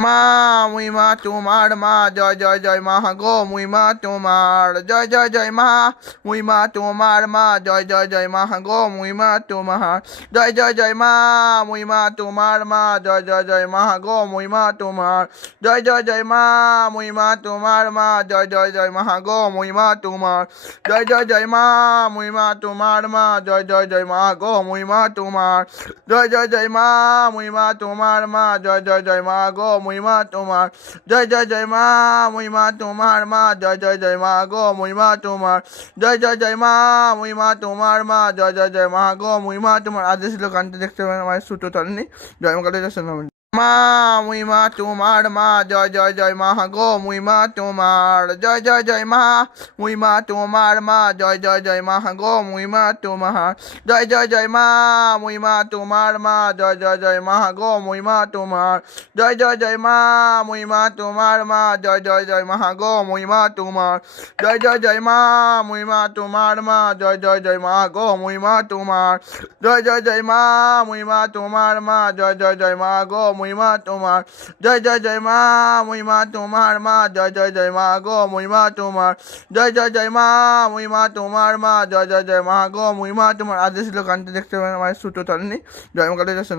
মা মুই মা তোমার মা জয় জয় জয় মা গো মুই মা তোমার জয় জয় জয় মা মুই মা তোমার মা জয় জয় জয় মা গো মুই মা তোমার জয় জয় জয় মা মুই মা তোমার মা জয় জয় জয় মা গো মুই মা তোমার জয় জয় জয় মা মুই মা তোমার মা জয় জয় জয় মা গো মুই মা তোমার জয় জয় জয় মা মুই মা তোমার মা জয় জয় জয় মা গো মুই মা তোমার জয় জয় জয় মা মুই মা তোমার মা জয় জয় জয় মা গো মুই মা তোমার জয় জয় জয় মা মুই মা তোমার মা জয় জয় জয় মা গো মুই মা তোমার জয় জয় জয় মা মুই মা তোমার মা জয় জয় জয় মা গো মুই মা তোমার আদেশ ছিল গানটা দেখতে পারেন আমার ছোট তলনি জয় মা কালী দর্শন মা মুই মা তোমার মা জয় জয় জয় মা গো মুই মা তোমার জয় জয় জয় মা মুই মা তোমার মা জয় জয় জয় মা গো মুই মা তোমার জয় জয় জয় মা মুই মা তোমার মা জয় জয় জয় মা গো মুই মা তোমার জয় জয় জয় মা মুই মা তোমার মা জয় জয় জয় মা গো মুই মা তোমার জয় জয় জয় মা মুই মা তোমার মা জয় জয় জয় মা গো মুই মা তোমার জয় জয় জয় মা মুই মা তোমার মা জয় জয় জয় মা গো মুই মা তোমার জয় জয় জয় মা মুই মা তোমার মা জয় জয় জয় মা গো মুই মা তোমার জয় জয় জয় মা মুই মা তোমার মা জয় জয় জয় মা গো মুই মা তোমার আদেশ ছিল গানটা দেখতে পারেন আমার ছোট তলনি জয় মা কালী দর্শন